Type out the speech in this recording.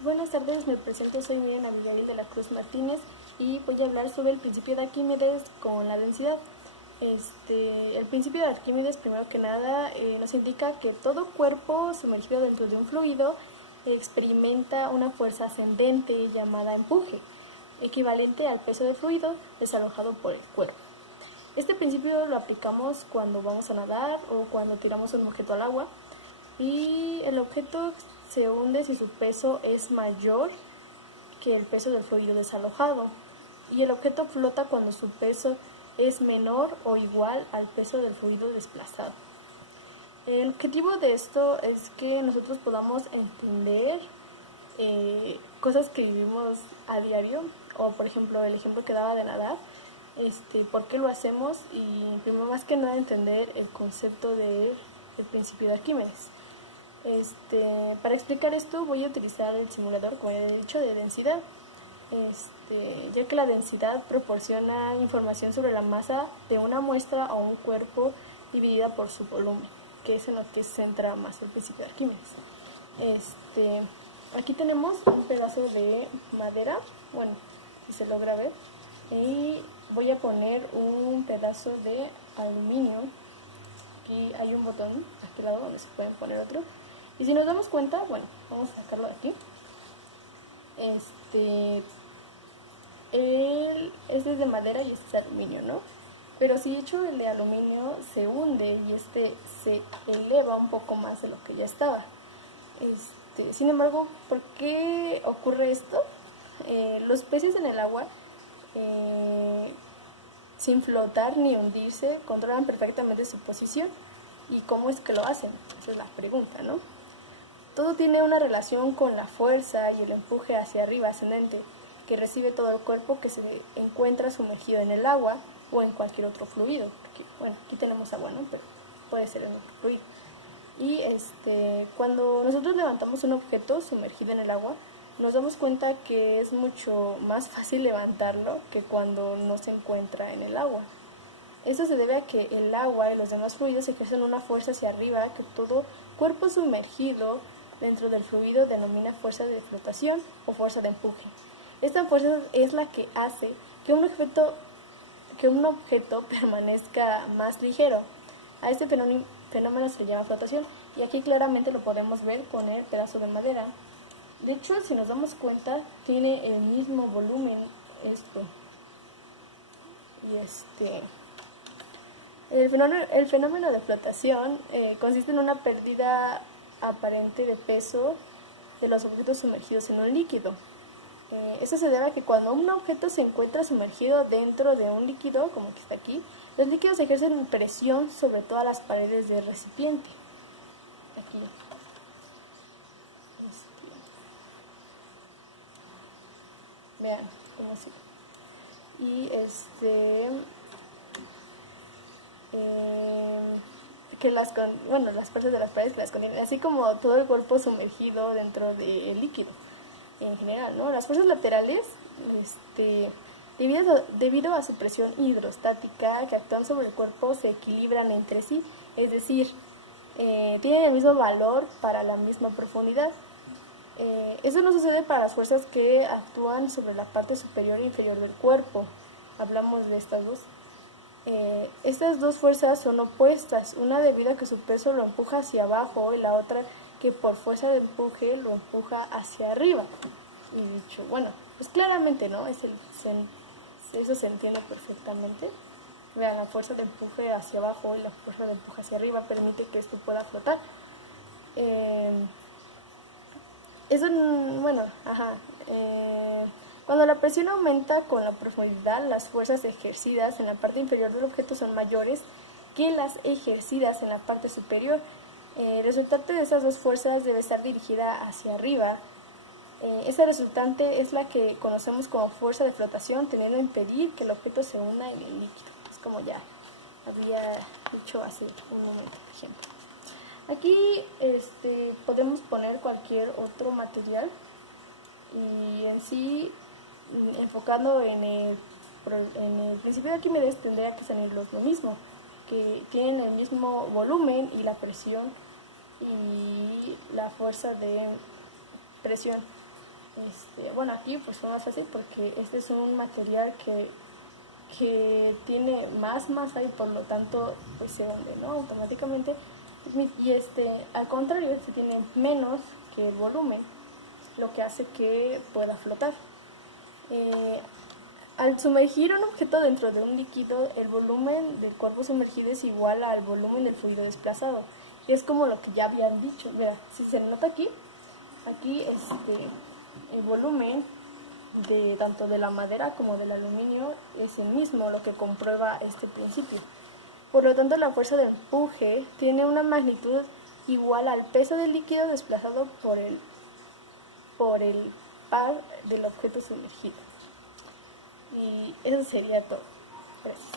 Buenas tardes, me presento, soy Miriam Abigail de la Cruz Martínez y voy a hablar sobre el principio de Arquímedes con la densidad. El principio de Arquímedes, primero que nada, nos indica que todo cuerpo sumergido dentro de un fluido experimenta una fuerza ascendente llamada empuje, equivalente al peso del fluido desalojado por el cuerpo. Este principio lo aplicamos cuando vamos a nadar o cuando tiramos un objeto al agua, y el objeto se hunde si su peso es mayor que el peso del fluido desalojado, y el objeto flota cuando su peso es menor o igual al peso del fluido desplazado. El objetivo de esto es que nosotros podamos entender cosas que vivimos a diario, o por ejemplo el ejemplo que daba de nadar, por qué lo hacemos, y primero más que nada entender el concepto del principio de Arquímedes. Para explicar esto voy a utilizar el simulador, como he dicho, de densidad, ya que la densidad proporciona información sobre la masa de una muestra o un cuerpo dividida por su volumen, que es en lo que se centra más el principio de Arquímedes. Aquí tenemos un pedazo de madera, bueno, si se logra ver, y voy a poner un pedazo de aluminio. Aquí hay un botón a este lado donde se pueden poner otro. Y si nos damos cuenta, bueno, vamos a sacarlo de aquí. Este es de madera y este es de aluminio, ¿no? Pero si echo el de aluminio, se hunde y este se eleva un poco más de lo que ya estaba. Sin embargo, ¿por qué ocurre esto? Los peces en el agua, sin flotar ni hundirse, controlan perfectamente su posición. ¿Y cómo es que lo hacen? Esa es la pregunta, ¿no? Todo tiene una relación con la fuerza y el empuje hacia arriba ascendente que recibe todo el cuerpo que se encuentra sumergido en el agua o en cualquier otro fluido. Porque, bueno, aquí tenemos agua, ¿no? Pero puede ser en otro fluido. Y cuando nosotros levantamos un objeto sumergido en el agua, nos damos cuenta que es mucho más fácil levantarlo que cuando no se encuentra en el agua. Esto se debe a que el agua y los demás fluidos ejercen una fuerza hacia arriba que todo cuerpo sumergido dentro del fluido denomina fuerza de flotación o fuerza de empuje. Esta fuerza es la que hace que un objeto permanezca más ligero. A este fenómeno se le llama flotación, y aquí claramente lo podemos ver con el pedazo de madera. De hecho, si nos damos cuenta, tiene el mismo volumen esto. El fenómeno de flotación consiste en una pérdida aparente de peso de los objetos sumergidos en un líquido. Esto se debe a que cuando un objeto se encuentra sumergido dentro de un líquido, como que está aquí, los líquidos ejercen presión sobre todas las paredes del recipiente. Aquí. Vean cómo sigue. Y que las partes de las paredes que las contienen, así como todo el cuerpo sumergido dentro del líquido en general, ¿no? Las fuerzas laterales, debido a su presión hidrostática que actúan sobre el cuerpo, se equilibran entre sí, es decir, tienen el mismo valor para la misma profundidad. Eso no sucede para las fuerzas que actúan sobre la parte superior e inferior del cuerpo. Hablamos de estas dos. Estas dos fuerzas son opuestas, una debido a que su peso lo empuja hacia abajo y la otra que por fuerza de empuje lo empuja hacia arriba. Y dicho, bueno, pues claramente, ¿no? Eso se entiende perfectamente. Vean, la fuerza de empuje hacia abajo y la fuerza de empuje hacia arriba permite que esto pueda flotar. Cuando la presión aumenta con la profundidad, las fuerzas ejercidas en la parte inferior del objeto son mayores que las ejercidas en la parte superior. El resultante de esas dos fuerzas debe estar dirigida hacia arriba. Esta resultante es la que conocemos como fuerza de flotación, teniendo a impedir que el objeto se hunda en el líquido. Es como ya había dicho hace un momento, por ejemplo. Aquí podemos poner cualquier otro material, y en sí, enfocando en el principio de Arquímedes, tendría que salir lo mismo, que tienen el mismo volumen y la presión y la fuerza de presión. Bueno, aquí pues fue más fácil porque este es un material que tiene más masa y por lo tanto pues se hunde, ¿no? Automáticamente. Y al contrario, este tiene menos que el volumen, lo que hace que pueda flotar. Eh, Al sumergir un objeto dentro de un líquido, el volumen del cuerpo sumergido es igual al volumen del fluido desplazado. Y es como lo que ya habían dicho. Mira, si se nota aquí el volumen de tanto de la madera como del aluminio es el mismo, lo que comprueba este principio. Por lo tanto, la fuerza de empuje tiene una magnitud igual al peso del líquido desplazado por el par del objeto sumergido. Y eso sería todo. Gracias.